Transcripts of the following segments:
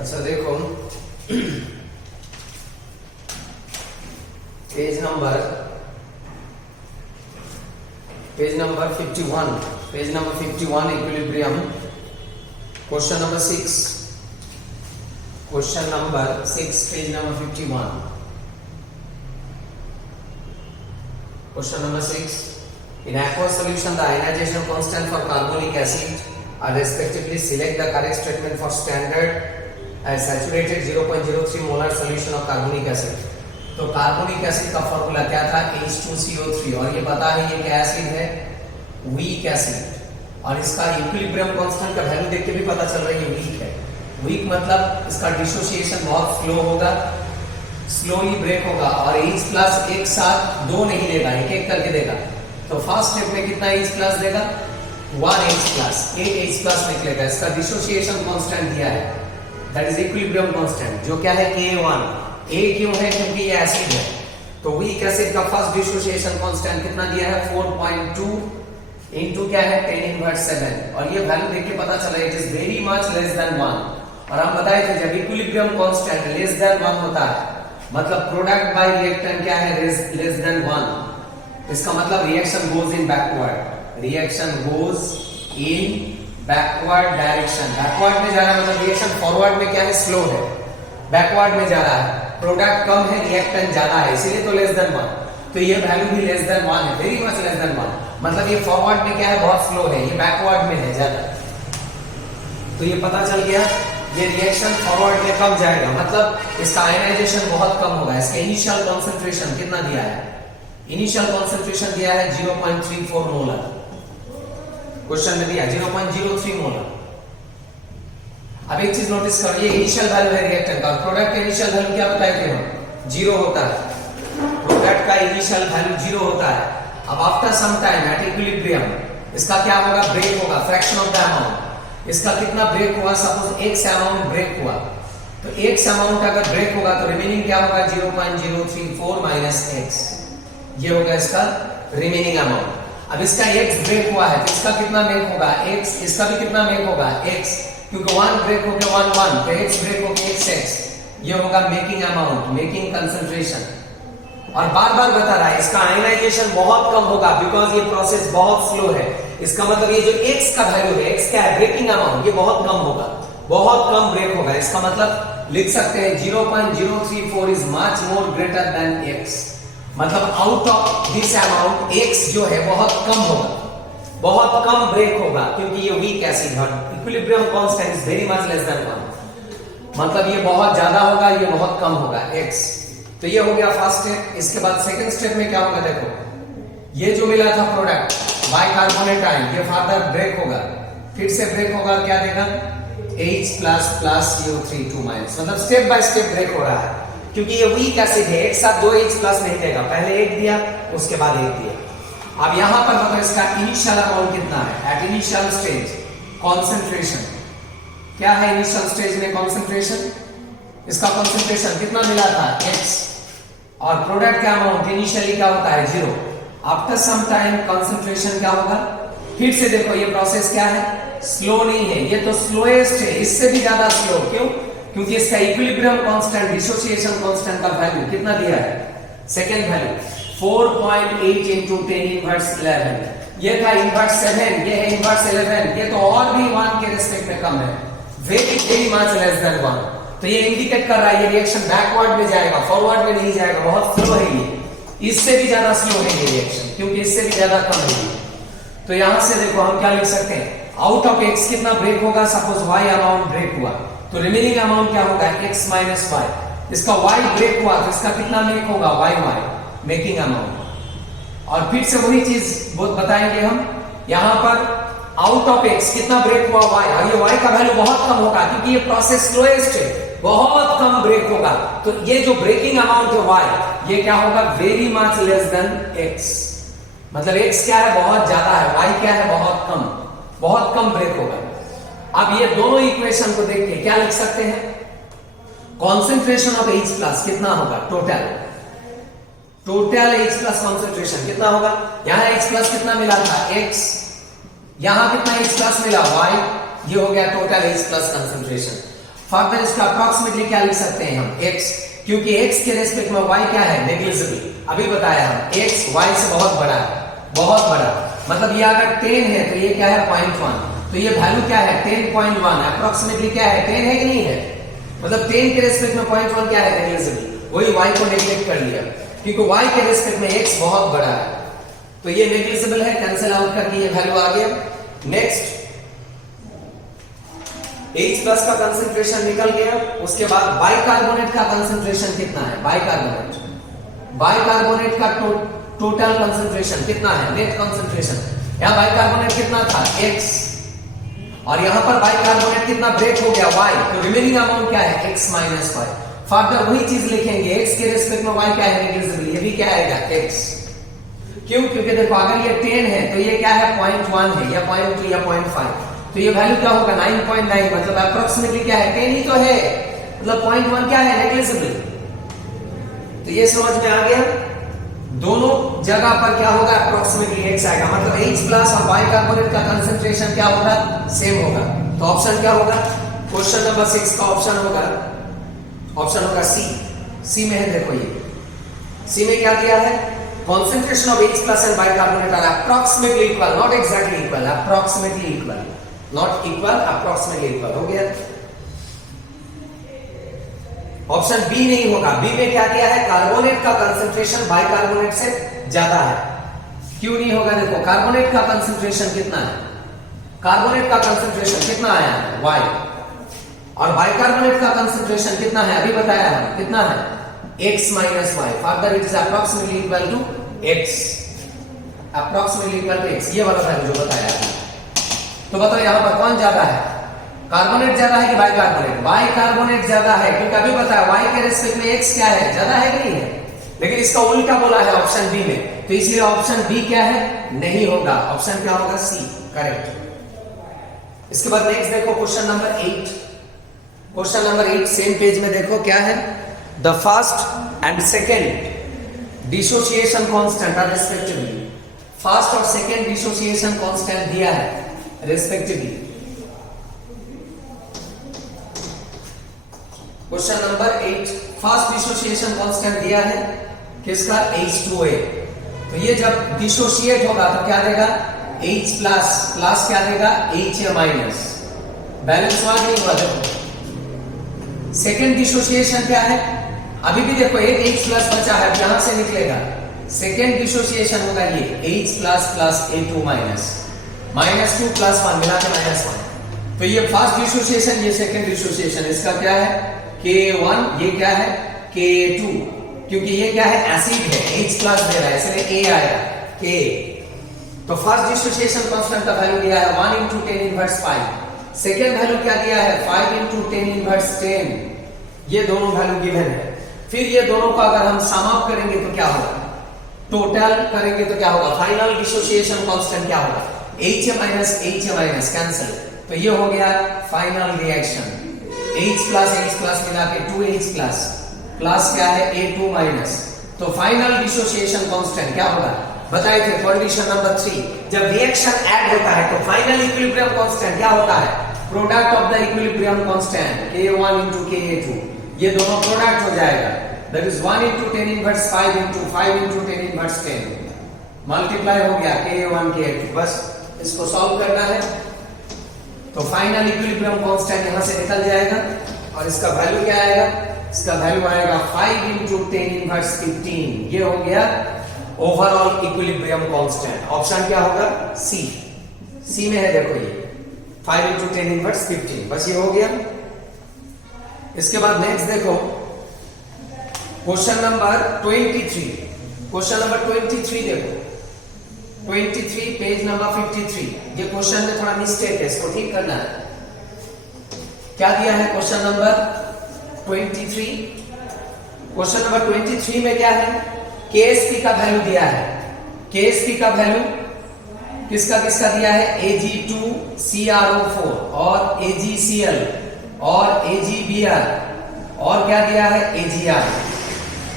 अच्छा देखो, page number 51, equilibrium, question number 6, page number 51. Question number 6. In aqueous solution, the ionization constant for carbonic acid are respectively select the correct statement for standard as saturated 0.03 molar solution of carbonic acid. तो carbonic acid का formula क्या था? H2CO3. और ये पता है ये क्या एसिड है? Weak acid. और इसका इक्विलिब्रियम कांस्टेंट का वैल्यू देख के भी पता चल रहा है ये वीक है. वीक मतलब इसका डिसोसिएशन बहुत स्लो होगा, स्लोली ब्रेक होगा, और H प्लस एक साथ दो नहीं देगा, एक एक करके देगा. तो फर्स्ट स्टेप में कितना H प्लस देगा? 1H प्लस, एक H प्लस निकलेगा. इसका डिसोसिएशन कांस्टेंट दिया है, दैट इज इक्विलिब्रियम कांस्टेंट, जो क्या है? Ka1. A क्यों है? क्योंकि ये एसिड है. तो वीक एसिड का फर्स्ट डिसोसिएशन कांस्टेंट कितना दिया है? 4.2 इनटू क्या है? 10⁻⁷. और ये वैल्यू देख के पता चला it is very much less than 1. और हम बताए थे जब इक्विलिब्रियम कांस्टेंट लेस देन 1 होता है मतलब प्रोडक्ट बाय रिएक्टेंट क्या है? Less than 1. इसका मतलब reaction goes in backward, direction. Backward में जा रहा है मतलब रिएक्शन फॉरवर्ड में क्या है? स्लो है. बैकवर्ड में जा रहा है, प्रोडक्ट कम है, रिएक्टेंट ज्यादा है, इसीलिए तो लेस देन 1. तो ये वैल्यू भी लेस देन 1 है, वेरी मच लेस देन 1. मतलब ये फॉरवर्ड में क्या है? बहुत स्लो है, ये बैकवर्ड में है ज्यादा. तो ये पता चल गया ये रिएक्शन फॉरवर्ड में कम जाएगा, मतलब इसका आयनाइजेशन बहुत कम होगा. इसका इनिशियल कॉन्सेंट्रेशन कितना दिया है? इनिशियल कॉन्सेंट्रेशन दिया है 0.34 मोलर. क्वेश्चन में दिया 0.03 मोलर. अब एक चीज नोटिस करो, ये इनिशियल वैल्यू है रिएक्टेंट का. प्रोडक्ट का इनिशियल वैल्यू क्या बताए थे हम? 0 होता है. प्रोडक्ट का इनिशियल वैल्यू 0 होता है. अब after some time at equilibrium इसका क्या होगा? ब्रेक होगा, फ्रैक्शन ऑफ द अमाउंट. इसका कितना ब्रेक हुआ? सपोज x अमाउंट ब्रेक हुआ, तो x अमाउंट अगर ब्रेक होगा तो रिमेनिंग क्या होगा? 0.034 माइनस x. ये होगा इसका रिमेनिंग अमाउंट. अब इसका x ब्रेक हुआ है तो इसका कितना मेक होगा? x. इसका भी कितना मेक होगा? x. क्योंकि 1 ब्रेक हो गया 1 1, तो x ब्रेक हो गया x. ये होगा मेकिंग अमाउंट, मेकिंग कंसंट्रेशन. और बार बार बता रहा है इसका आयनाइजेशन बहुत कम होगा बिकॉज ये प्रोसेस बहुत स्लो है. इसका मतलब ये जो x का वैल्यू है, x क्या है? ब्रेकिंग अमाउंट, ये बहुत कम होगा, बहुत कम ब्रेक होगा. इसका मतलब लिख सकते हैं 0.034 is much more greater than x. मतलब out of this amount x जो है बहुत कम होगा, बहुत कम ब्रेक होगा, क्योंकि ये वीक एसिड है. Equilibrium constant is very much less than 1. मतलब ये बहुत ज्यादा होगा, ये बहुत कम होगा x. तो ये हो गया फर्स्ट स्टेप. इसके बाद सेकंड स्टेप में क्या होगा? देखो, ये जो मिला था प्रोडक्ट बाइकार्बोनेट आयन, ये फर्दर ब्रेक होगा, फिर से ब्रेक होगा, क्या देगा? H plus CO3 2 minus. मतलब स्टेप बाय स्टेप ब्रेक हो रहा है, क्योंकि ये वीक एसिड है, एक साथ 2 H प्लस नहीं देगा. पहले एक दिया, उसके बाद एक दिया. अब यहां पर बताओ इसका इनिशियल अमाउंट कितना है? एट इनिशियल स्टेज कॉन्सेंट्रेशन क्या है? इनिशियल स्टेज में कॉन्सेंट्रेशन, इसका कॉन्सेंट्रेशन कितना मिला था? x. और प्रोडक्ट का अमाउंट इनिशियली क्या होता है? 0. आफ्टर सम टाइम कंसंट्रेशन क्या होगा? फिर से देखो ये प्रोसेस क्या है? स्लो नहीं है, ये तो स्लोएस्ट है, इससे भी ज्यादा स्लो. क्यों? क्योंकि इसका इक्विलिब्रियम कांस्टेंट, डिसोसिएशन कांस्टेंट का वैल्यू कितना दिया है? Second value 4.8 into 10⁻11. ये था इनवर्स 7, ये है इनवर्स 11. ये तो और भी 1 के रिस्पेक्ट में कम है, वेरी मच लेस देन 1. तो ये इंडिकेट कर रहा है ये रिएक्शन बैकवर्ड में जाएगा, फॉरवर्ड में नहीं जाएगा, बहुत स्लो है ये. इससे भी ज्यादा स्लो है ये रिएक्शन, क्योंकि इससे भी ज्यादा कम है. तो यहां से देखो हम क्या लिख सकते हैं? आउट ऑफ x कितना ब्रेक होगा? सपोज y अमाउंट ब्रेक हुआ, तो रिमेनिंग अमाउंट क्या होगा? x minus y. इसका y ब्रेक हुआ तो इसका कितना मेक होगा? y making amount. और फिर से वही चीज बताएंगे हम. यहां पर आउट ऑफ x कितना ब्रेक हुआ? y. और ये y का वैल्यू बहुत कम होगा, क्योंकि ये प्रोसेस स्लोएस्ट है, बहुत कम ब्रेक होगा. तो ये जो ब्रेकिंग अमाउंट है y, ये क्या होगा? Very much less than x. मतलब x क्या है? बहुत ज्यादा है, y क्या है? बहुत कम ब्रेक होगा. अब ये दोनों इक्वेशन को देख के क्या लिख सकते हैं? कॉन्सेंट्रेशन ऑफ H प्लस कितना होगा? टोटल H प्लस कॉन्सेंट्रेशन कितना होगा? यहां H प्लस कितना मिला था? x. यहां कितना H प्लस मिला? y. ये हो गया total H plus concentration. Further इसका अप्रोक्सीमेटली क्या लिख सकते हैं हम x, क्योंकि x के रेस्पेक्ट में y क्या है नेग्लिजिबल। अभी बताया हम x y से बहुत बड़ा है, बहुत बड़ा, मतलब ये अगर 10 है तो ये क्या है 0.1, तो ये वैल्यू क्या है 10.1, अप्रोक्सीमेटली क्या है 10 है कि नहीं है, मतलब 10 के रेस्पेक्ट में 0.1 क्या है नेग्लिजिबल। वही y को नेग्लेक्ट कर लिया क्योंकि y के रेस्पेक्ट में x बहुत बड़ा है, तो ये नेग्लिजिबल है, कैंसिल आउट करके ये वैल्यू आ गया। नेक्स्ट H प्लस का कंसंट्रेशन निकल गया। उसके बाद बाइकार्बोनेट का कंसंट्रेशन कितना है, बाइकार्बोनेट का टोटल कंसंट्रेशन कितना है, नेट कंसंट्रेशन। यहां बाइकार्बोनेट कितना था x, और यहां पर बाइकार्बोनेट कितना ब्रेक हो गया y, तो रिमेनिंग अमाउंट क्या है x माइनस y। फर्दर वही चीज लिखेंगे, x के रिस्पेक्ट में y क्या है नेग्लिजिबल, ये भी क्या आएगा x। क्यों, क्योंकि देखो अगर ये 10 है तो ये क्या है 0.1 है या 0.2 या 0.5, तो ये वैल्यू क्या होगा 9.9, मतलब अप्रोक्सीमेटली क्या है 10 ही तो है, मतलब 0.1 क्या है नेग्लिजिबल। तो ये समझ में आ गया, दोनों जगह पर क्या होगा अप्रोक्सीमेटली x आएगा, मतलब H प्लस और बाइकार्बोनेट का कंसंट्रेशन क्या होगा सेम होगा। तो ऑप्शन क्या होगा, क्वेश्चन नंबर 6 का ऑप्शन होगा सी में है। देखो ये सी में क्या दिया है, concentration of H plus and bicarbonate are approximately equal, not exactly equal, approximately equal, not equal, approximately equal हो गया। ऑप्शन बी नहीं होगा, बी में क्या दिया है कार्बोनेट का कंसंट्रेशन बाइकार्बोनेट से ज्यादा है। क्यों नहीं होगा, देखो कार्बोनेट का कंसंट्रेशन कितना है, कार्बोनेट का कंसंट्रेशन कितना आया है y, और बाइकार्बोनेट का कंसंट्रेशन कितना है अभी बताया है कितना है x minus y। Further it is approximately equal to x, approximately equal to x, ये वाला वैल्यू जो बताया है। तो बताओ यहां पर कौन ज्यादा है, कार्बोनेट ज्यादा है कि बाइकार्बोनेट, बाइकार्बोनेट ज्यादा है, क्योंकि अभी बताया y के रेस्पेक्ट में x क्या है ज्यादा है कि नहीं है, लेकिन इसका उल्टा बोला है ऑप्शन बी में, तो इसलिए ऑप्शन बी क्या है नहीं होगा, ऑप्शन क्या होगा सी करेक्ट। इसके बाद नेक्स्ट देखो question number 8, question number 8 same page में देखो क्या है, the first and second dissociation constant are respectively, first और सेकेंड डिसोसिएशन कांस्टेंट दिया है respectively. Question number 8 first dissociation constant दिया है किसका H2A, तो ये जब डिसोसिएट होगा तो क्या देगा H प्लस, प्लस क्या देगा HA माइनस, बैलेंस वाला नहीं हुआ। देखो सेकेंड डिसोसिएशन क्या है, अभी भी देखो एक H प्लस बचा है, यहां से निकलेगा, सेकेंड डिसोसिएशन होगा ये H plus plus A2 minus, -2 + 1 मिला के -1, तो ये फर्स्ट डिसोसिएशन, ये सेकेंड डिसोसिएशन, इसका क्या है K1, ये क्या है K2, क्योंकि ये क्या है एसिड है H प्लस दे रहा है इसलिए A आएगा K। तो फर्स्ट डिसोसिएशन कांस्टेंट का वैल्यू दिया है 1 × 10 इनवर्स 5, सेकेंड वैल्यू क्या दिया है 5 × 10 इनवर्स 10, ये दोनों वैल्यू गिवन है। फिर ये दोनों का अगर हम सम अप करेंगे तो क्या होगा, टोटल करेंगे तो क्या होगा, फाइनल डिसोसिएशन कांस्टेंट क्या होगा HA माइनस कैंसिल, तो ये हो गया फाइनल रिएक्शन, H प्लस मिला के 2H प्लस क्या है A2 माइनस, तो फाइनल डिसोसिएशन कांस्टेंट क्या होगा बताए थे कंडीशन नंबर 3, जब रिएक्शन ऐड होता है तो फाइनल इक्विलिब्रियम कांस्टेंट क्या होता है, product of the equilibrium constant K1 × Ka2, ये दोनों प्रोडक्ट हो जाएगा, that is 1 × 10 inverse 5 × 5 × 10 inverse 10 multiply हो गया Ka1 Ka2, बस इसको सॉल्व करना है, तो फाइनल इक्विलिब्रियम कांस्टेंट यहां से निकल जाएगा, और इसका वैल्यू क्या आएगा, इसका वैल्यू आएगा 5 × 10 इनवर्स 15, ये हो गया ओवरऑल इक्विलिब्रियम कांस्टेंट। ऑप्शन क्या होगा सी में है, देखो ये 5 × 10 इनवर्स 15, बस ये हो गया। इसके बाद नेक्स्ट देखो क्वेश्चन नंबर 23, क्वेश्चन नंबर 23 देखो 23 पेज नंबर 53, ये क्वेश्चन में थोड़ा मिस्टेक है, इसको ठीक करना है। क्या दिया है क्वेश्चन नंबर 23, क्वेश्चन नंबर 23 में क्या है KSP का वैल्यू दिया है, KSP का वैल्यू किसका किसका दिया है Ag2CrO4 और AgCl और AgBr और क्या दिया है AgI,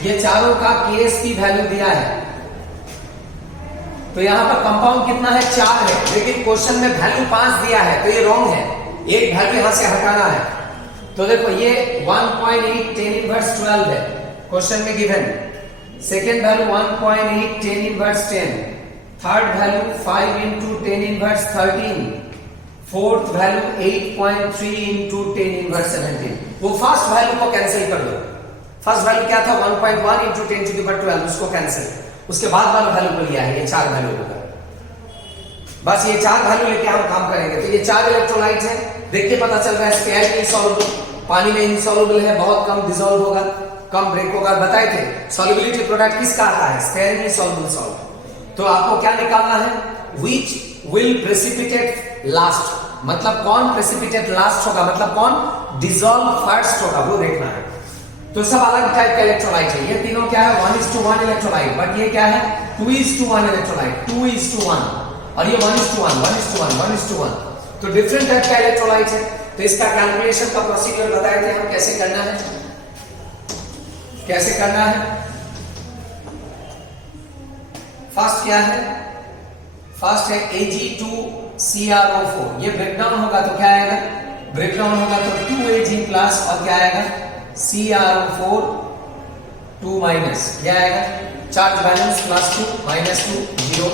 ये चारों का KSP वैल्यू दिया है। तो यहां पर कंपाउंड कितना है 4 है, लेकिन क्वेश्चन में वैल्यू 5 दिया है, तो ये रॉन्ग है, एक वैल्यू यहां से हटाना है, तो देखो ये 1.8 10 इनवर्स 12 है क्वेश्चन में given. Second value 1.8 10 inverse 10, third value 5 into 10 inverse 13, fourth value 8.3 into 10 inverse 17। वो फर्स्ट वैल्यू को कैंसिल कर दो। फर्स्ट वैल्यू क्या था 1.1 into 10 to the power 12, उसको कैंसिल। उसके बाद वाला वैल्यू को लिया है, ये चार वैल्यू होगा। बस ये चार वैल्यू लेके हम काम करेंगे। तो ये चार इलेक्ट्रोलाइट है, देख के पता चल रहा है स्पेयर इनसॉल्युबल, पानी में इनसॉल्युबल है, बहुत कम डिसॉल्व होगा, कम ब्रेक होगा। बताए थे सॉल्युबिलिटी प्रोडक्ट किसका आता है, स्पेयर इनसॉल्युबल सॉल्ट। तो आपको क्या निकालना है, which will precipitate last, मतलब कौन precipitate last होगा, मतलब कौन dissolve first होगा, वो देखना है। तो सब अलग टाइप का इलेक्ट्रोलाइट है, ये तीनों क्या है 1:1 इलेक्ट्रोलाइट, बट ये क्या है 2:1 इलेक्ट्रोलाइट, 2:1, और ये 1:1 1:1 1:1। तो डिफरेंट टाइप का इलेक्ट्रोलाइट है। तो इसका कैलकुलेशन का प्रोसीजर बताए थे हम, कैसे करना है, कैसे करना है। फर्स्ट क्या है, फर्स्ट है Ag2CrO4, ये ब्रेकडाउन होगा तो क्या आएगा, ब्रेकडाउन होगा तो 2Ag प्लस और क्या आएगा CrO4 2 माइनस, क्या आएगा चार्ज बैलेंस +2 -2 0।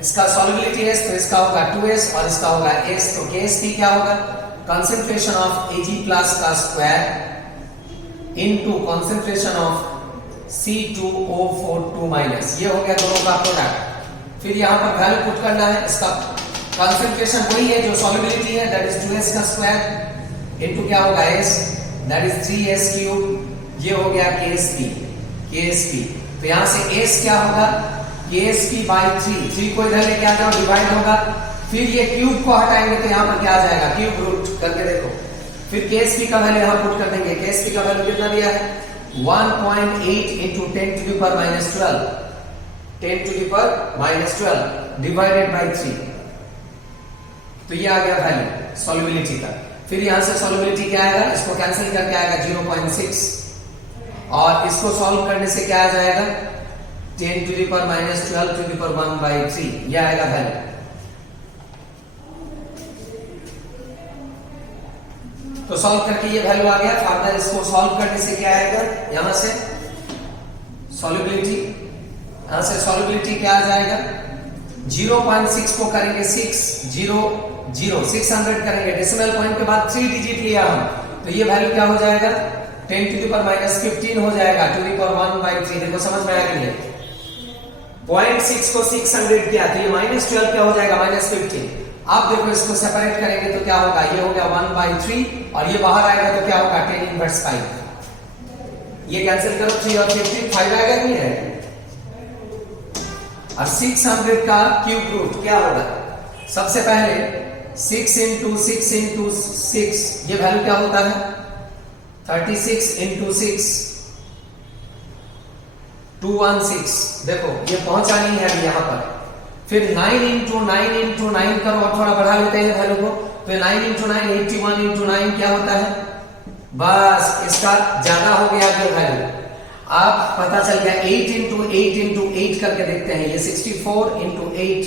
इसका सॉल्युबिलिटी है तो इसका होगा 2s और इसका होगा s, तो Ksp क्या होगा, कंसंट्रेशन ऑफ Ag प्लस का square into concentration of C2O4 2 minus, ये हो गया दोनों का प्रोडक्ट। फिर यहां पर वैल्यू पुट करना है, इसका कंसंट्रेशन वही है जो सॉल्युबिलिटी है, दैट इज 2s का स्क्वायर इनटू क्या होगा s, that is 3s cube, ये हो गया Ksp। तो यहां से s क्या होगा Ksp by 3 को इधर लेके आ जाओ, डिवाइड होगा, फिर ये क्यूब को हटाएंगे तो यहां पर क्या आ जाएगा क्यूब रूट करके देखो, फिर Ksp का वैल्यू यहां पुट कर देंगे। Ksp का वैल्यू कितना दिया है 1.8 into 10 to the power minus 12, 10 to the power minus 12 divided by 3, तो ये आ गया वैल्यू सॉल्युबिलिटी का। फिर यहां से सॉल्युबिलिटी क्या आएगा, इसको कैंसिल करके आएगा 0.6, और इसको सॉल्व करने से क्या आ जाएगा 10 to the power minus 12 to the power 1/3, ये आएगा वैल्यू। तो सॉल्व करके ये वैल्यू आ गया। फर्दर इसको सॉल्व करने से क्या आएगा, यहां से सॉल्युबिलिटी, यहां से सॉल्युबिलिटी क्या आ जाएगा 0.6 को करेंगे 600 करेंगे, डेसिमल पॉइंट के बाद 3 डिजिट लिया हम, तो ये वैल्यू क्या हो जाएगा 10 to the power minus 15 हो जाएगा to the power 1/3। देखो समझ में आया कि नहीं, 0.6 को 600 किया तो ये -12 क्या हो जाएगा -15। आप देखो इसको सेपरेट करेंगे तो क्या होगा, ये हो गया 1/3 और ये बाहर आएगा तो क्या होगा 10 इनवर्स 5। ये कैंसिल करो 3 और 15 5 आएगा नहीं है, और 600 का क्यूब रूट क्या होगा, सबसे पहले 6 into 6 into 6, ये वैल्यू क्या होता है 36 into 6 216। देखो ये पहुंचा नहीं है अभी यहां पर। फिर 9 into 9 into 9 करो और थोड़ा बढ़ा लेते हैं वैल्यू को, तो 9 into 9 81 into 9 क्या होता है, बस इसका ज्यादा हो गया ये वैल्यू। आप पता चल गया 8 into 8 into 8 करके देखते हैं, ये 64 into 8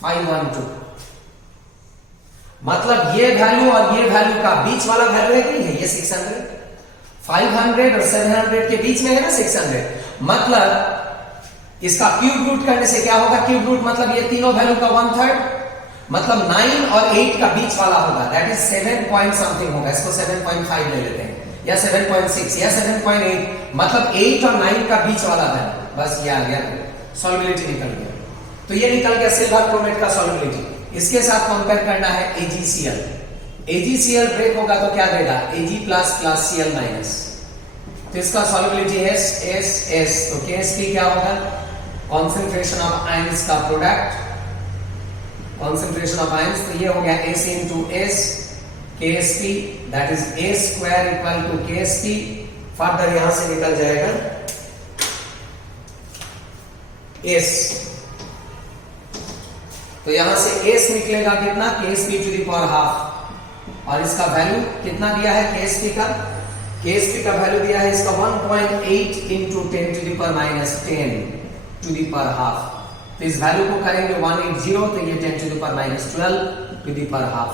512। मतलब ये वैल्यू और ये वैल्यू का बीच वाला वैल्यू है कि नहीं है, ये 600 500 और 700 के बीच में है ना 600, मतलब इसका क्यूब रूट करने से क्या होगा, क्यूब रूट मतलब ये तीनों वैल्यू का 1/3, मतलब 9 और 8 का बीच वाला होगा, दैट इज 7 पॉइंट समथिंग होगा, इसको 7.5 ले लेते हैं, या 7.6 या 7.8, मतलब 8 और 9 का बीच वाला वैल्यू। बस ये आ गया, सॉल्युबिलिटी निकल गया। तो ये निकल गया सिल्वर क्रोमेट का सॉल्युबिलिटी। इसके साथ कंपेयर करना है AgCl। AgCl ब्रेक होगा तो क्या देगा Ag plus plus Cl minus, तो इसका सॉल्युबिलिटी है S। तो Ksp क्या होगा, कॉन्सेंट्रेशन ऑफ आयंस का प्रोडक्ट, कॉन्सेंट्रेशन ऑफ आयंस, तो ये हो गया S into S Ksp, that is A square equal to Ksp। Further यहां से निकल जाएगा S, तो यहां से S निकलेगा कितना Ksp to the power half, और इसका वैल्यू कितना दिया है Ksp का वैल्यू दिया है इसका 1.8 into 10 to the power minus 10 to the power half। तो इस वैल्यू को करेंगे 180, तो ये 10 to the power minus 12 to the power half।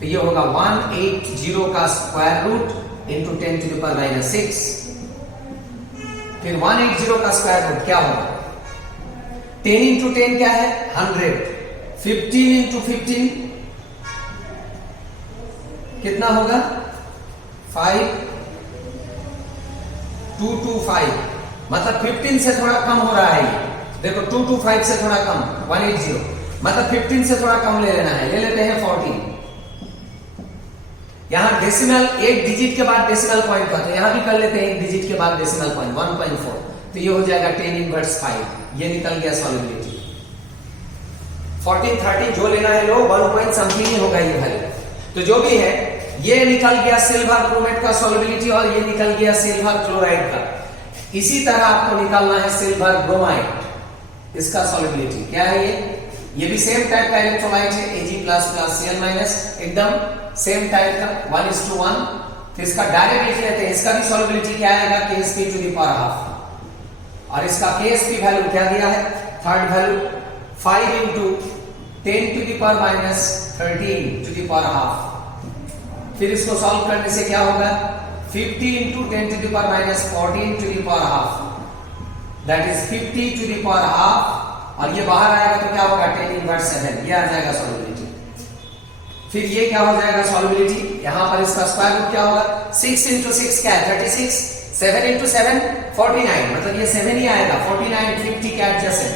तो ये होगा 180 का square root into 10 to the power minus 6। फिर 180 का स्क्वायर रूट क्या होगा? 10 इंटू 10 क्या है? 100। 15 इंटू 15 कितना होगा? 5225, मतलब 15 से थोड़ा कम हो रहा है ये। देखो 225 से थोड़ा कम 180, मतलब 15 से थोड़ा कम ले लेना है। ले लेते हैं 14। यहां डेसिमल एक डिजिट के बाद डेसिमल पॉइंट का, तो यहां भी कर लेते हैं एक डिजिट के बाद डेसिमल पॉइंट 1.4, तो ये हो जाएगा 10 इनवर्स 5। ये निकल गया सॉलिबिलिटी। 14 30 जो लेना है लो, 1 पॉइंट समथिंग ही होगा ये वैल्यू। तो जो भी है ये निकल गया सिल्वर क्रोमेट का सॉलिबिलिटी और ये निकल गया सिल्वर क्लोराइड का। इसी तरह आपको निकालना है सिल्वर ब्रोमाइड, इसका सॉलिबिलिटी क्या है? ये भी सेम टाइप का इलेक्ट्रोलाइट है, Ag++Cl- एकदम सेम टाइप का 1:1। तो इसका डायरेक्ट लिख लेते हैं। इसका भी सॉलिबिलिटी क्या आएगा? Ksp to the power half. और इसका Ksp वैल्यू क्या दिया है? Third value 5 into 10 to the power minus 13 to the power half. फिर इसको सॉल्व करने से क्या होगा? 50 into 10 to the power minus 14 to the power half, that is 50 to the power half. और ये बाहर आएगा तो क्या होगा? 10 इनवर्स 7, ये आ जाएगा सॉलिबिलिटी। फिर ये क्या हो जाएगा सॉलिबिलिटी? यहां पर इसका स्क्वायर रूट क्या होगा? 6 इंटू 6 क्या है? 36। 7 इंटू 7 49, मतलब ये 7 ही आएगा। 49 50 क्या एडजेसेंट,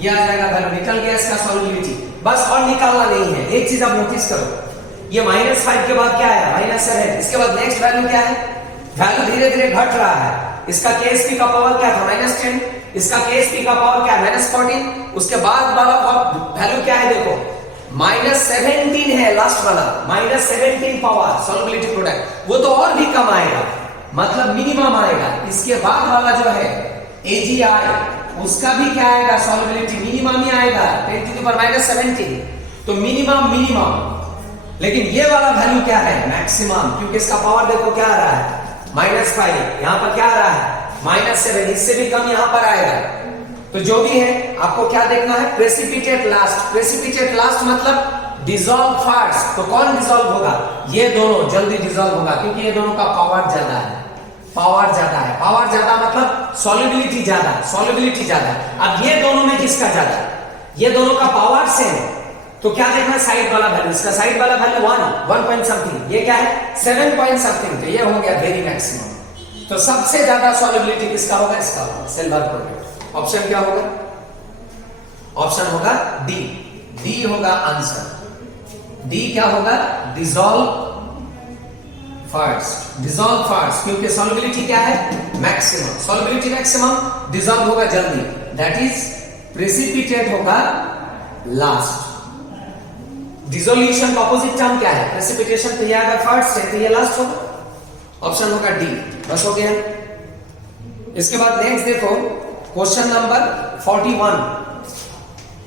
ये आ जाएगा वैल्यू। निकल गया इसका सॉलिबिलिटी। बस और निकालना नहीं है। एक चीज आप नोटिस करो, ये -5 के बाद क्या आया? -7। इसके बाद नेक्स्ट वैल्यू क्या है? वैल्यू धीरे धीरे घट रहा है। इसका Ksp का पावर क्या था? -10। इसका Ksp का पावर क्या है? -14। उसके बाद वाला वैल्यू क्या है? देखो -17 है लास्ट वाला, -17 पावर सॉल्युबिलिटी प्रोडक्ट, वो तो और भी कम आएगा, मतलब मिनिमम आएगा। इसके बाद वाला जो है AgI, उसका भी क्या आएगा? सॉल्युबिलिटी मिनिमम ही आएगा, 10 टू द पावर -17। तो मिनिमम। लेकिन ये वाला वैल्यू क्या है? मैक्सिमम, क्योंकि इसका पावर देखो क्या आ रहा है? -5। यहां पर क्या आ रहा है? -7। इससे भी कम यहां पर आएगा। तो जो भी है आपको क्या देखना है? Precipitate last. प्रेसिपिटेट लास्ट मतलब डिसॉल्व फर्स्ट। तो कौन डिसॉल्व होगा? ये दोनों जल्दी डिसॉल्व होगा, क्योंकि ये दोनों का पावर ज्यादा है। पावर ज्यादा मतलब सॉल्युबिलिटी ज्यादा। अब ये दोनों में किसका ज्यादा? ये दोनों का पावर सेम। तो क्या देखना? साइड वाला वैल्यू। इसका साइड वाला वैल्यू 1 पॉइंट समथिंग, ये क्या है? 7 पॉइंट समथिंग। तो ये हो गया वेरी मैक्सिमम। तो सबसे ज्यादा सॉल्युबिलिटी किसका होगा? इसका होगा, सिल्वर क्लोराइड। ऑप्शन क्या होगा? ऑप्शन होगा डी। डी होगा आंसर। डी क्या होगा? डिसॉल्व फर्स्ट, क्योंकि सॉल्युबिलिटी क्या है? मैक्सिमम। सॉल्युबिलिटी मैक्सिमम, डिसॉल्व होगा जल्दी, दैट इज प्रेसिपिटेट होगा लास्ट। डिसोल्यूशन का अपोजिट टर्म क्या है? प्रेसिपिटेशन। तो ये अगर फर्स्ट है तो ये लास्ट होगा, ऑप्शन होगा डी। बस हो गया। इसके बाद नेक्स्ट देखो question number 41।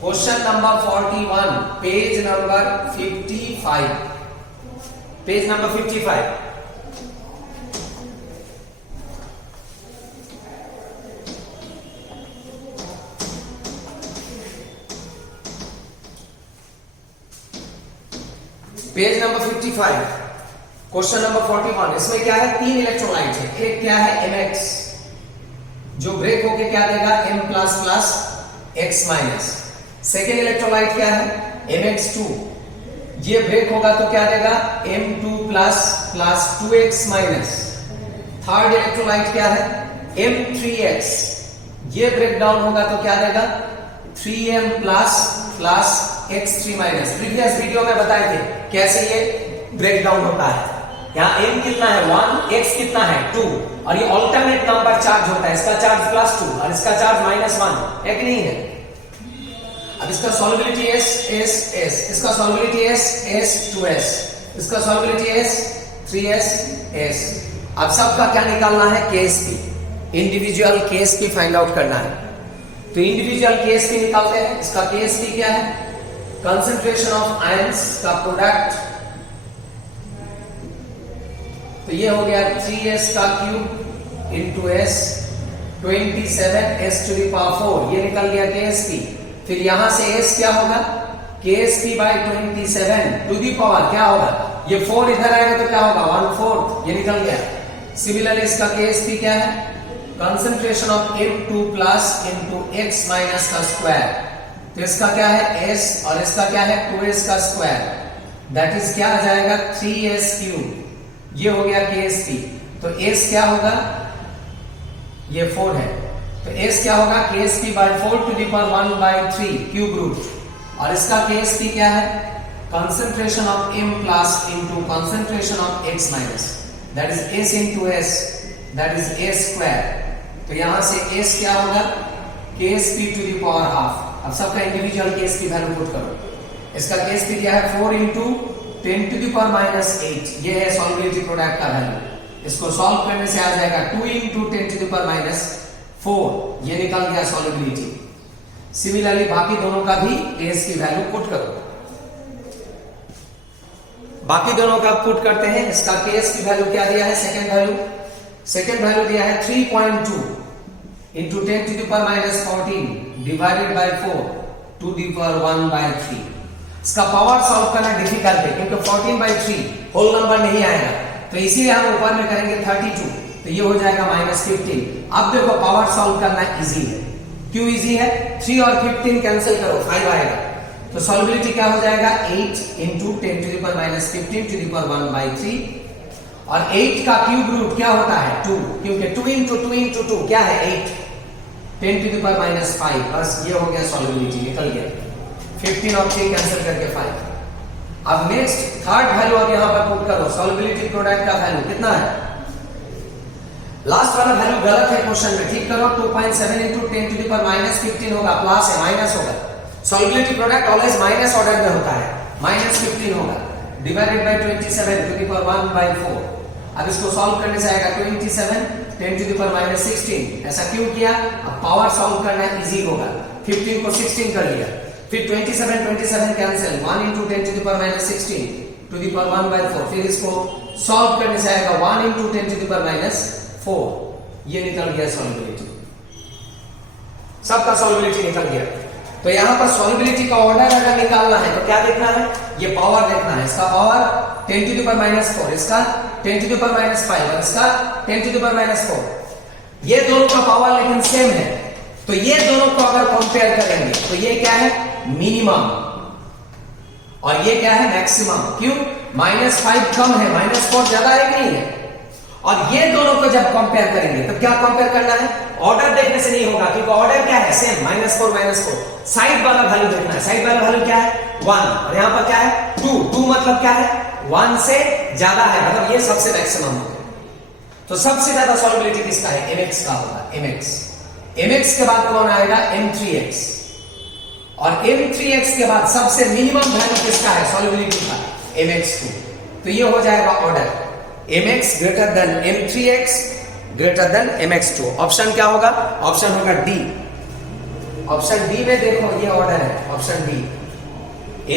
Question number 41 page number 55। Page number 55। Page number 55 question number 41। इसमें क्या है? 3 इलेक्ट्रोलाइट है। एक क्या है? Mx, जो ब्रेक होके क्या देगा? M++X-। सेकेंड इलेक्ट्रोलाइट क्या है? Mx2, ये ब्रेक होगा तो क्या देगा? M2++2X-। थर्ड इलेक्ट्रोलाइट क्या है? M3X, ये ब्रेक डाउन होगा तो क्या देगा? 3M++X3-। प्रीवियस वीडियो में बताए थे कैसे ये ब्रेक डाउन होता है। यहाँ M कितना है? 1, X कितना है? 2, और ये ऑल्टरनेट नंबर चार्ज होता है। इसका चार्ज +2 और इसका चार्ज -1, एक नहीं है। अब इसका सॉल्युबिलिटी S, इसका सॉल्युबिलिटी S, 2S, इसका सॉल्युबिलिटी S, 3S, S। अब सबका क्या निकालना है? Ksp, individual Ksp find out करना है। तो इंडिविजुअल Ksp निकालते हैं। इसका Ksp क्या है? कंसंट्रेशन ऑफ आयंस का प्रोडक्ट। तो ये हो गया 3s का cube into s, 27s to the power 4, ये निकल गया Ksp। फिर यहां से s क्या होगा? KSP by 27 to the power क्या होगा, ये 4 इधर आएगा तो क्या होगा 1/4, ये निकल गया। सिमिलरली इसका KSP क्या है, concentration of M2 plus into x minus का स्क्वायर, तो इसका क्या है s और इसका क्या है 2s का स्क्वायर, दैट इज क्या आ जाएगा 3s क्यूब, ये हो गया KSP। तो s क्या होगा, ये 4 है, तो s क्या होगा KSP by 4 to the power 1/3 cube root, और इसका KSP क्या है concentration of m plus into concentration of x minus, that is s into s, that is a square. तो यहां से s क्या होगा KSP to the power half. अब सबका इंडिविजुअल KSP वैल्यू पुट करो। इसका KSP क्या है 4 into 10 to the power minus 8, ये है सॉल्युबिलिटी प्रोडक्ट का वैल्यू। इसको सॉल्व करने से आ जाएगा 2 into 10 to the power minus 4, ये निकल गया सॉल्युबिलिटी। सिमिलरली बाकी दोनों का भी KSP वैल्यू पुट करो। बाकी दोनों का पुट करते हैं। इसका KSP वैल्यू क्या दिया है, सेकेंड वैल्यू दिया है 3.2 into 10 to the power minus 14 divided by 4 to the power 1/3। इसका पावर सॉल्व करना डिफिकल्ट है क्योंकि 14/3 होल नंबर नहीं आएगा, तो इसीलिए हम ऊपर में करेंगे 32, तो ये हो जाएगा -15। अब देखो पावर सॉल्व करना इजी है, क्यों इजी है, 3 और 15 कैंसिल करो 5 आएगा, तो सॉल्युबिलिटी क्या हो जाएगा 8 into 10 to the power minus 15 to the power 1/3, और 8 का क्यूब रूट क्या होता है 2, क्योंकि 2 into 2 into 2 क्या है 8, 10 to the power minus 5, बस ये हो गया सॉल्युबिलिटी, निकल गया 15 और 3 कैंसिल करके 5। अब नेक्स्ट थर्ड वैल्यू अब यहां पर पुट करो, सॉल्युबिलिटी प्रोडक्ट का वैल्यू कितना है, लास्ट वाला वैल्यू गलत है क्वेश्चन में, ठीक करो 2.7 into 10 to the power minus 15 होगा, प्लस है माइनस होगा, solubility product always minus order में होता है, -15 होगा divided by 27 to the power 1/4। अब इसको सॉल्व करने से आएगा 27 10 to the power minus 16, ऐसा क्यों किया, अब पावर सॉल्व करना इजी होगा, 15 को 16 कर लिया, फिर 27 cancel, 1 into 10 to the power minus 16 to the power 1/4, फिर इसको सॉल्व करने से आएगा 1 into 10 to the power minus 4, ये निकल गया सॉल्युबिलिटी, सबका सॉल्युबिलिटी निकल गया। तो यहां पर सॉल्युबिलिटी का ऑर्डर अगर निकालना है तो क्या देखना है, ये पावर देखना है, इसका power 10 to the power minus 4, इसका 10 to the power minus 5 और इसका 10 to the power minus 4, ये दोनों का पावर लेकिन सेम है, तो ये दोनों को अगर कंपेयर करेंगे तो ये क्या है मिनिमम और ये क्या है मैक्सिमम, क्यों -5 कम है, -4 ज्यादा है कि नहीं है, और ये दोनों को जब कंपेयर करेंगे तो क्या कंपेयर करना है, ऑर्डर देखने से नहीं होगा क्योंकि ऑर्डर क्या है सेम, -4 साइड वाला वैल्यू देखना है, साइड वाला वैल्यू क्या है 1 और यहां पर क्या है 2 मतलब क्या है 1 से ज्यादा है, मतलब ये सबसे मैक्सिमम होगा। तो सबसे ज्यादा सॉल्युबिलिटी किसका है, mx का होगा, mx के बाद कौन आएगा m3x, और m3x के बाद सबसे मिनिमम वैल्यू किसका है सॉल्युबिलिटी का mx2, तो ये हो जाएगा order mx greater than m3x greater than mx2। Option क्या होगा, ऑप्शन होगा डी, ऑप्शन डी में देखो ये ऑर्डर है, option D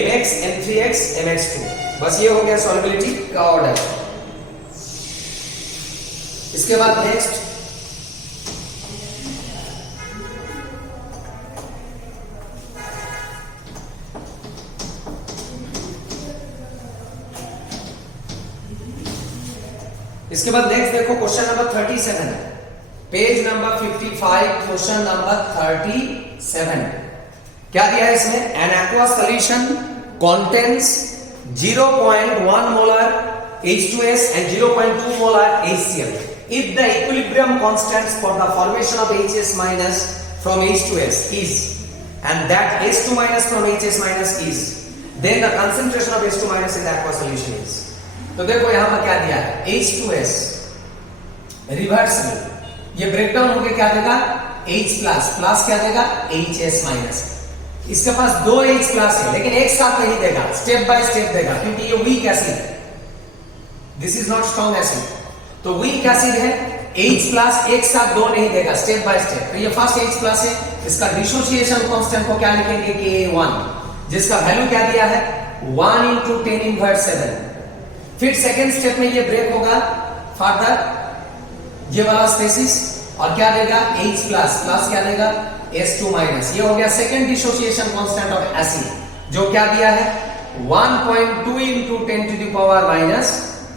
mx m3x mx2, बस ये हो गया सॉल्युबिलिटी का ऑर्डर। इसके बाद नेक्स्ट देखो क्वेश्चन नंबर 37 है, पेज नंबर 55, क्वेश्चन नंबर 37। क्या दिया है इसमें, N aqua solution contains 0.1 molar H2S and 0.2 molar HCl. If the equilibrium constants for the formation of HS minus from H2S is, and that H2 minus from HS minus is, then the concentration of H2 minus in the aqua solution is। तो देखो यहां पर क्या दिया है, H2S reversible, ये breakdown होके क्या देगा H प्लस क्या देगा HS माइनस, इसके पास 2 H प्लस है लेकिन एक साथ नहीं देगा, स्टेप बाय स्टेप देगा क्योंकि ये वीक एसिड है, this is not strong acid, तो वीक एसिड है, H प्लस एक साथ 2 नहीं देगा, स्टेप बाय स्टेप। तो ये फर्स्ट H प्लस है, इसका डिसोसिएशन कांस्टेंट को क्या लिखेंगे Ka1, जिसका वैल्यू क्या दिया है 1 into 10 inverse 7। फिर सेकेंड स्टेप में ये ब्रेक होगा फर्दर ये वाला स्पेसिस और क्या देगा H प्लस क्या देगा S2 माइनस, ये हो गया second dissociation constant of acid. जो क्या दिया है 1.2 into 10 to the power minus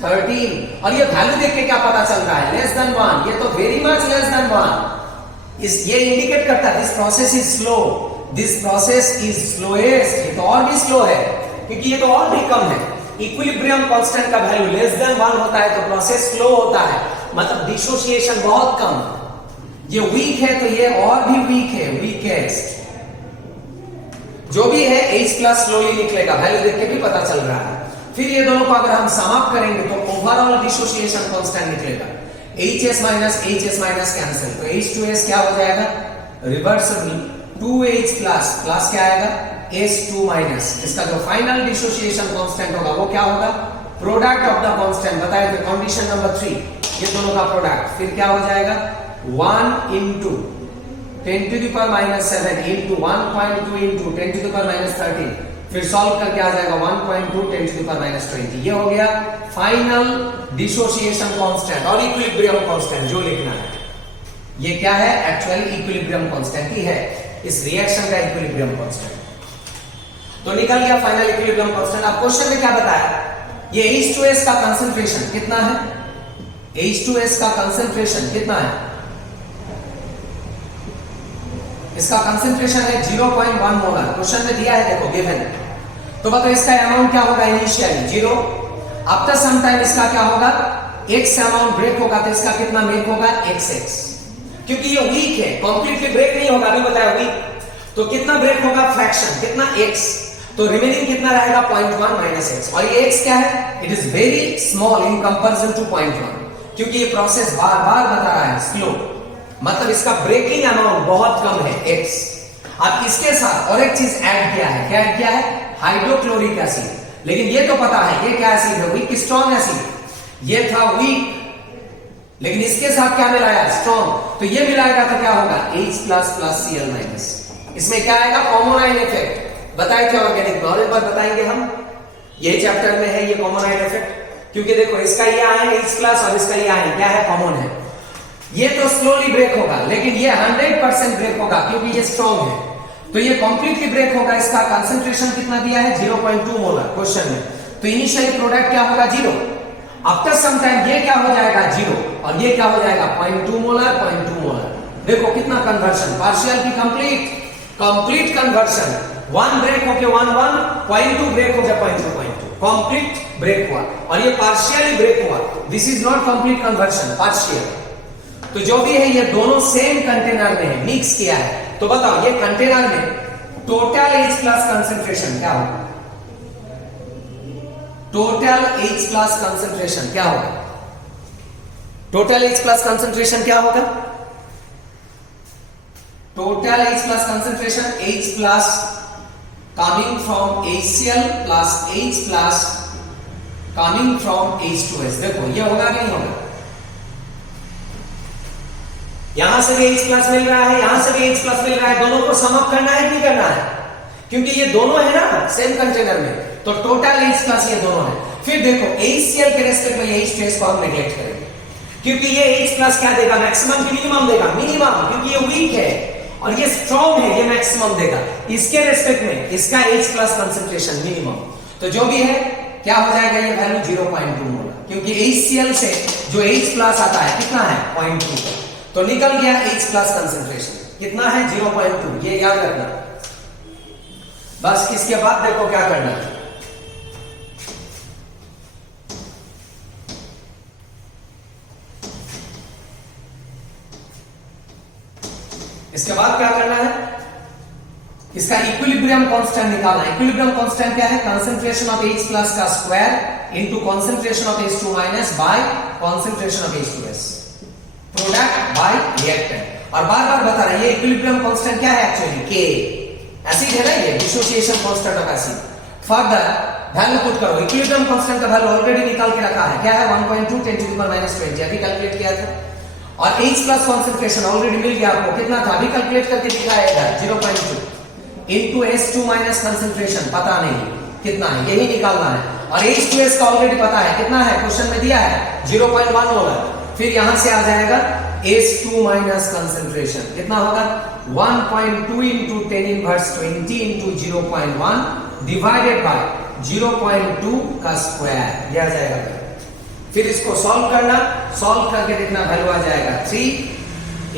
13। और ये वैल्यू देख के क्या पता चल रहा है, लेस देन 1, ये तो वेरी मच लेस देन 1। ये इंडिकेट करता है this process is slow, this process is slowest. ये तो और भी स्लो है क्योंकि ये तो और भी कम है। इक्विलिब्रियम कांस्टेंट का वैल्यू लेस देन 1 होता है तो प्रोसेस स्लो होता है, मतलब डिसोसिएशन बहुत कम। ये वीक है तो ये और भी वीक है, वीकेस्ट। जो भी है H प्लस स्लोली निकलेगा, वैल्यू देख के भी पता चल रहा है। फिर ये दोनों को अगर हम सम अप करेंगे तो ओवरऑल डिसोसिएशन कांस्टेंट निकलेगा। HS माइनस कैंसिल, तो H2S क्या हो जाएगा, रिवर्सिबल 2H प्लस प्लस क्या आएगा S2 माइनस। इसका जो फाइनल डिसोसिएशन कांस्टेंट होगा वो क्या होगा, प्रोडक्ट ऑफ द कांस्टेंट बताए थे कंडीशन नंबर 3, ये दोनों का प्रोडक्ट। फिर क्या हो जाएगा 1 into 10 to the power minus 7 into 1.2 into 10 to the power minus 13, फिर सॉल्व करके आ जाएगा 1.2 10 टू द पावर माइनस 20। ये हो गया फाइनल डिसोसिएशन कांस्टेंट और इक्विलिब्रियम कांस्टेंट जो लिखना है। ये क्या है, एक्चुअली इक्विलिब्रियम कांस्टेंट ही है, इस रिएक्शन का इक्विलिब्रियम कांस्टेंट। तो निकल गया फाइनल इक्विलिब्रियम कांस्टेंट। अब क्वेश्चन में क्या बताया, ये H2S का कंसंट्रेशन कितना है, H2S का कंसंट्रेशन कितना है, इसका कंसंट्रेशन है 0.1 मोलर। क्वेश्चन में दिया है देखो गिवन, तो बताओ इसका अमाउंट क्या होगा, इनिशियली 0, आफ्टर सम टाइम इसका क्या होगा, x अमाउंट ब्रेक होगा तो इसका कितना मेक होगा xx, क्योंकि ये वीक है, कंप्लीटली ब्रेक नहीं होगा, अभी बताया वीक, तो कितना ब्रेक होगा, फ्रैक्शन कितना x, तो रिमेनिंग कितना रहेगा 0.1 माइनस x। और ये x क्या है, it is very small in comparison to 0.1, क्योंकि ये प्रोसेस बार बार बता रहा है स्लो, मतलब इसका ब्रेकिंग अमाउंट बहुत कम है x। अब इसके साथ और एक चीज ऐड किया है, क्या ऐड किया है, हाइड्रोक्लोरिक एसिड। लेकिन ये तो पता है ये क्या एसिड है, वीक स्ट्रॉन्ग एसिड। ये था वीक, लेकिन इसके साथ क्या मिलाया, स्ट्रॉन्ग, तो ये मिलाएगा तो क्या होगा H plus plus Cl minus. इसमें क्या आएगा, कॉमन आयन इफेक्ट बताए थे ऑर्गेनिक में, और एक बार बताएंगे हम, ये चैप्टर में है ये कॉमन आयन इफेक्ट, क्योंकि देखो इसका ये आयन H प्लस और इसका ये आयन क्या है, कॉमन है। ये तो स्लोली ब्रेक होगा, लेकिन ये 100% ब्रेक होगा क्योंकि ये स्ट्रॉन्ग है, तो ये कंप्लीटली ब्रेक होगा। इसका कंसंट्रेशन कितना दिया है 0.2 मोलर क्वेश्चन में, तो इनिशियली प्रोडक्ट क्या होगा 0, आफ्टर सम टाइम ये क्या हो जाएगा 0 और ये क्या हो जाएगा 0.2 मोलर 0.2 मोलर। देखो कितना कन्वर्शन, पार्शियल की कंप्लीट कन्वर्शन, 1 ब्रेक होके 1 0.2 ब्रेक हो गया 0.2 कंप्लीट ब्रेक हुआ, और ये पार्शियली ब्रेक हुआ। This is not complete conversion, partial. तो जो भी है ये दोनों सेम कंटेनर में है, मिक्स किया है, तो बताओ ये कंटेनर में टोटल H प्लस कंसंट्रेशन क्या होगा, टोटल H प्लस कंसंट्रेशन क्या होगा, टोटल H प्लस कंसंट्रेशन क्या होगा, total H plus concentration H plus coming from HCl plus H plus coming from H2S। देखो ये होगा कि नहीं होगा, यहां से भी H प्लस मिल रहा है, यहां से भी H प्लस मिल रहा है, दोनों को सम अप करना है कि नहीं करना है, क्योंकि ये दोनों है ना सेम कंटेनर में, तो टोटल H प्लस ये दोनों है। फिर देखो HCl के रेस्पेक्ट में ये H2S को हम नेग्लेक्ट करेंगे, क्योंकि ये H प्लस क्या देगा, मैक्सिमम की मिनिमम देगा, मिनिमम, क्योंकि ये वीक है और ये स्ट्रॉन्ग है, ये मैक्सिमम देगा। इसके रेस्पेक्ट में इसका H प्लस कंसंट्रेशन मिनिमम, तो जो भी है क्या हो जाएगा, ये वैल्यू 0.2 होगा, क्योंकि HCl से जो H प्लस आता है कितना है 0.2, तो निकल गया H प्लस कंसंट्रेशन कितना है 0.2, ये याद रखना। बस इसके बाद देखो क्या करना है, इसके बाद क्या करना है, इसका इक्विलिब्रियम कांस्टेंट निकालना है। इक्विलिब्रियम कांस्टेंट क्या है, कंसंट्रेशन ऑफ H प्लस का square into concentration of H2 minus by concentration of H2S, product by reactant. और बार बार बता रहा है ये इक्विलिब्रियम कांस्टेंट क्या है, एक्चुअली K, एसिड है ना, ये dissociation constant of acid. Further value put करो, इक्विलिब्रियम कांस्टेंट का वैल्यू ऑलरेडी निकाल के रखा है, क्या है 1.2 10 टू द पावर माइनस 20, अभी कैलकुलेट किया था, और H प्लस कंसंट्रेशन ऑलरेडी मिल गया आपको, कितना था अभी कैलकुलेट करके दिखा है इधर 0.2 इनटू S2 माइनस कंसंट्रेशन पता नहीं कितना है, यही निकालना है, और H2S का ऑलरेडी पता है कितना है, क्वेश्चन में दिया है 0.1 होगा। फिर यहां से आ जाएगा S2 माइनस कंसंट्रेशन कितना होगा 1.2 into 10 inverse 20 into 0.1 divided by 0.2 का स्क्वायर, ये आ जाएगा। फिर इसको सॉल्व करना, सॉल्व करके देखना वैल्यू आ जाएगा 3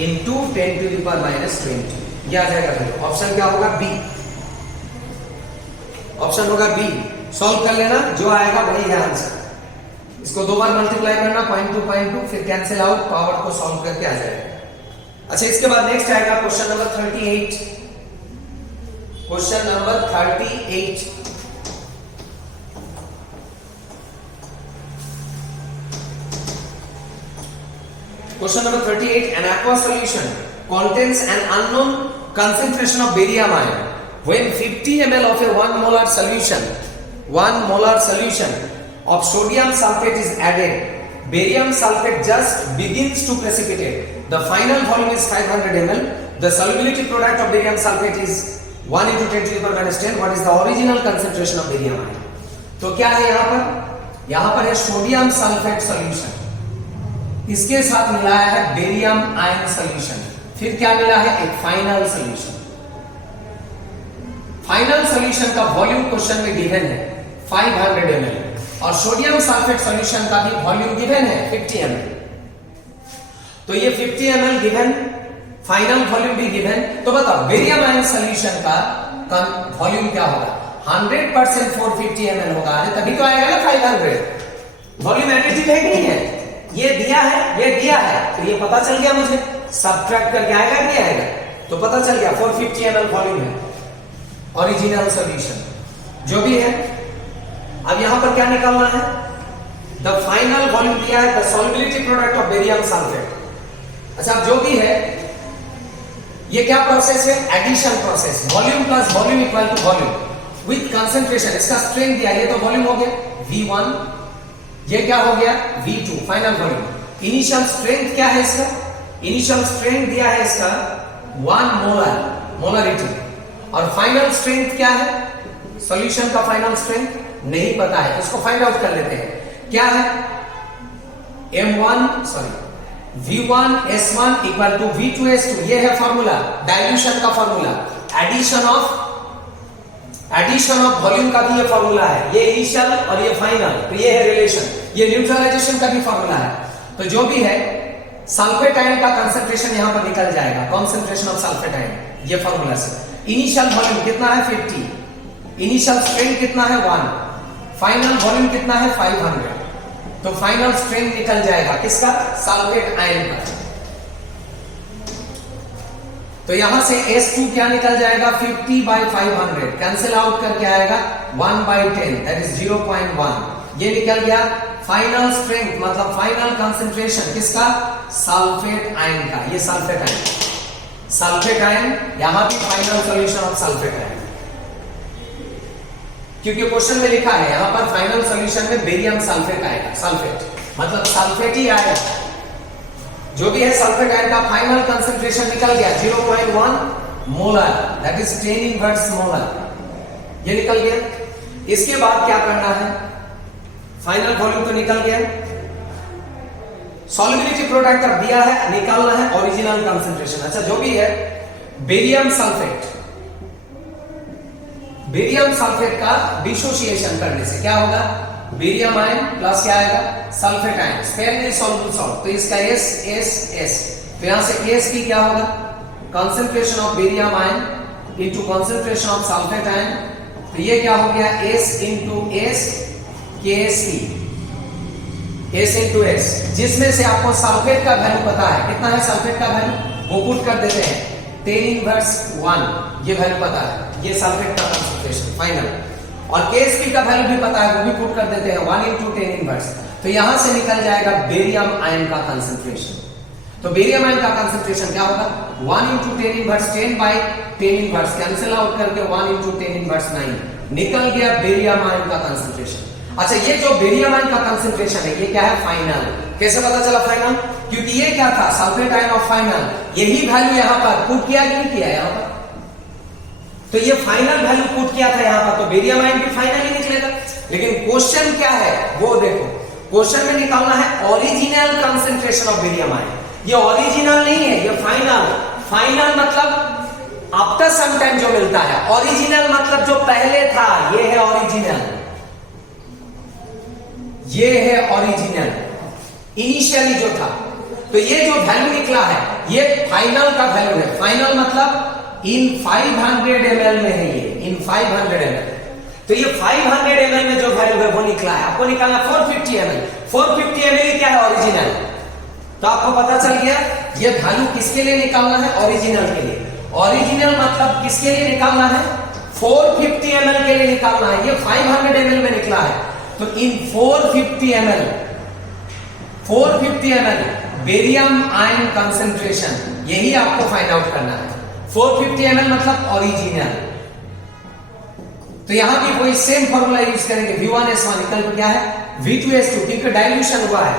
into 10 to the power minus 20, ये आ जाएगा वैल्यू। ऑप्शन क्या होगा? बी। ऑप्शन होगा बी। सॉल्व कर लेना, जो आएगा वही है आंसर। इसको दो बार मल्टीप्लाई करना, 0.2, फिर कैंसिल आउट, पावर को सॉल्व करके आ जाएगा। अच्छा, इसके बाद नेक्स्ट आएगा question number 38। Question number 38। Question number 38. An aqua solution contains an unknown concentration of barium ion. When 50 ml of a 1 molar solution of sodium sulfate is added, barium sulfate just begins to precipitate. The final volume is 500 ml. The solubility product of barium sulfate is 1 into 10 to the power minus 10. What is the original concentration of barium ion? तो क्या है यहाँ पर? यहाँ पर है sodium sulphate solution, इसके साथ मिलाया है बेरियम आयन सॉल्यूशन, फिर क्या मिला है? एक फाइनल सॉल्यूशन। फाइनल सॉल्यूशन का वॉल्यूम क्वेश्चन में गिवन है 500 ml और सोडियम सल्फेट सॉल्यूशन का भी वॉल्यूम गिवन है 50 ml। तो ये 50 ml गिवन, फाइनल वॉल्यूम भी गिवन। तो बताओ बेरियम आयन सॉल्यूशन का वॉल्यूम क्या होगा? 100% 450 ml होगा, तभी तो आएगा ना 500। वॉल्यूम एडिटिव है कि नहीं है? ये दिया है, ये दिया है, तो ये पता चल गया मुझे, सब्ट्रैक्ट करके आएगा नहीं आएगा, तो पता चल गया 450 ml वॉल्यूम है, ओरिजिनल सॉल्यूशन जो भी है। अब यहां पर क्या निकालना है? द फाइनल वॉल्यूम दिया है, the solubility product of barium sulphate. अच्छा, अब जो भी है, ये क्या प्रोसेस है? Addition process. Volume plus volume equal to volume with concentration. इसका स्ट्रेंथ दिया, ये तो वॉल्यूम हो गया V1, ये क्या हो गया? V2, final volume. Initial strength क्या है इसका? इनिशियल स्ट्रेंथ दिया है इसका 1 मोलर, मोलरिटी। और फाइनल स्ट्रेंथ क्या है? सॉल्यूशन का फाइनल स्ट्रेंथ नहीं पता है, इसको फाइंड आउट कर लेते हैं। क्या है? V1 S1 equal to V2 S2, ये है फॉर्मूला, डाइल्यूशन का फॉर्मूला। एडिशन ऑफ वॉल्यूम का भी ये फॉर्मूला है, ये इनिशियल और ये फाइनल, तो ये है रिलेशन। ये न्यूट्रलाइजेशन का भी फॉर्मूला है। तो जो भी है, सल्फेट आयन का कंसंट्रेशन यहां पर निकल जाएगा, कॉन्सेंट्रेशन ऑफ सल्फेट आयन, ये फॉर्मूला से। इनिशियल वॉल्यूम कितना है? 50, इनिशियल स्ट्रेंथ कितना है? 1, फाइनल वॉल्यूम कितना है? 500। तो फाइनल स्ट्रेंथ निकल जाएगा किसका? सल्फेट आयन का। तो यहां से S2 क्या निकल जाएगा? 50/500, कैंसिल आउट करके आएगा 1/10, दैट इज 0.1। ये निकल गया। फाइनल स्ट्रेंथ मतलब फाइनल कंसंट्रेशन किसका? सल्फेट आयन का। ये सल्फेट आयन, सल्फेट आयन, यहां भी final solution of sulphate ion, क्योंकि क्वेश्चन में लिखा है यहां पर फाइनल सॉल्यूशन में बेरियम सल्फेट आएगा। सल्फेट मतलब सल्फेट ही आएगा। जो भी है सल्फेट आयन का फाइनल कंसंट्रेशन निकल गया 0.1 मोलर, दैट इज 10 मोलर, ये निकल गया। इसके बाद क्या करना है? फाइनल वॉल्यूम तो निकल गया, सॉल्युबिलिटी प्रोडक्ट अब दिया है, निकालना है ओरिजिनल कंसंट्रेशन। अच्छा, जो भी है, बेरियम सल्फेट, बेरियम सल्फेट का डिसोसिएशन करने से क्या होगा? बेरियम आयन प्लस क्या आएगा? सल्फेट आयन, स्पेयरली सॉल्युबल सॉल्ट, तो इसका S। तो यहां से KSP क्या होगा? Concentration of barium ion into concentration of sulphate ion, तो ये क्या हो गया? S into S KSP, S into S, जिसमें से आपको सल्फेट का वैल्यू पता है। कितना है सल्फेट का वैल्यू? वो पुट कर देते हैं 10⁻1, ये वैल्यू पता है, ये सल्फेट का कंसंट्रेशन फाइनल। और KSP का वैल्यू भी पता है, वो भी पुट कर देते हैं 1 इंटू 10⁻। तो यहां से निकल जाएगा बेरियम आयन का कंसंट्रेशन। तो बेरियम आयन का कंसंट्रेशन क्या होगा? 1 इंटू 10⁻, 10/10⁻, कैंसिल आउट करके 1 इंटू 10⁻9, निकल गया बेरियम आयन का कंसंट्रेशन। अच्छा, ये जो बेरियम आयन का कंसंट्रेशन है, ये क्या है? फाइनल। कैसे पता चला फाइनल? क्योंकि ये क्या था? सल्फेट आयन ऑफ फाइनल, यही वैल्यू यहां पर पुट किया कि नहीं किया यहां पर? तो ये फाइनल वैल्यू पुट किया था यहां पर, तो बेरियम आयन भी फाइनल ही निकलेगा। लेकिन क्वेश्चन क्या है वो देखो, क्वेश्चन में निकालना है original concentration of barium ion. ये ओरिजिनल नहीं है, ये फाइनल। फाइनल मतलब आफ्टर सम टाइम जो मिलता है। ओरिजिनल मतलब जो पहले था, ये है ओरिजिनल, ये है ओरिजिनल, इनिशियली जो था। तो ये जो वैल्यू निकला है ये फाइनल का वैल्यू है। फाइनल मतलब इन 500 ml में है, ये इन 500 ml। तो ये 500 ml में जो वैल्यू है वो निकला है। आपको निकालना 450 ml। 450 ml क्या है? ओरिजिनल। तो आपको पता चल गया ये वैल्यू किसके लिए निकालना है? ओरिजिनल के लिए। ओरिजिनल मतलब किसके लिए निकालना है? 450 ml के लिए निकालना है। ये 500 ml में निकला है। तो इन 450 ml बेरियम आयन कंसंट्रेशन, यही आपको फाइंड आउट करना है। 450 ml मतलब ओरिजिनल। तो यहां भी वही सेम फॉर्मूला यूज करेंगे। V1S1 इक्वल टू क्या है? V2S2, क्योंकि डाइल्यूशन हुआ है।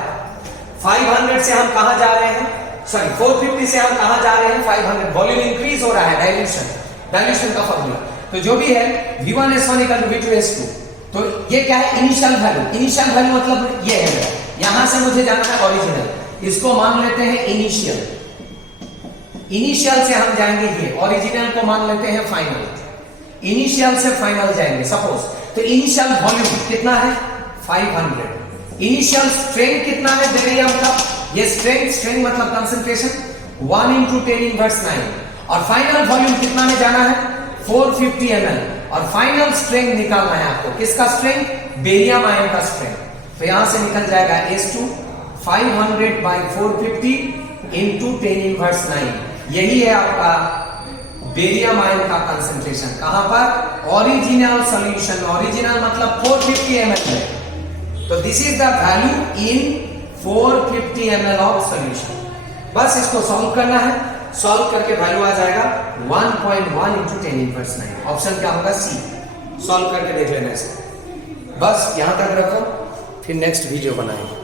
500 से हम कहां जा रहे हैं? सॉरी 450 से हम कहां जा रहे हैं? 500। वॉल्यूम इंक्रीज हो रहा है, डाइल्यूशन का फॉर्मूला। तो जो भी है V1S1 इक्वल टू V2S2। तो ये क्या है? Initial value. इनिशियल वैल्यू मतलब ये है, यहां से मुझे जाना है ओरिजिनल, इसको मान लेते हैं इनिशियल। इनिशियल से हम जाएंगे ये, ओरिजिनल को मान लेते हैं फाइनल। इनिशियल से फाइनल जाएंगे सपोज। तो इनिशियल वॉल्यूम कितना है? 500। इनिशियल स्ट्रेंथ कितना है बेरियम का? ये स्ट्रेंथ मतलब कंसंट्रेशन 1 × 10⁻⁹। और फाइनल वॉल्यूम कितना में जाना है? 450 ml। और फाइनल स्ट्रेंथ निकालना है आपको। किसका स्ट्रेंथ? बेरियम आयन का स्ट्रेंथ। तो यहां से निकल जाएगा S2 500/450 × 10⁻⁹। यही है आपका बेरियम आयन का कंसंट्रेशन। कहां पर? Original solution. ओरिजिनल मतलब 450 ml है। तो this is the value in 450 ml of solution. बस इसको सॉल्व करना है। सॉल्व करके वैल्यू आ जाएगा 1.1 × 10⁻⁹। ऑप्शन क्या होगा? सी। सॉल्व करके देख लेना इसको। बस यहां तक रखो, फिर नेक्स्ट वीडियो बनाएंगे।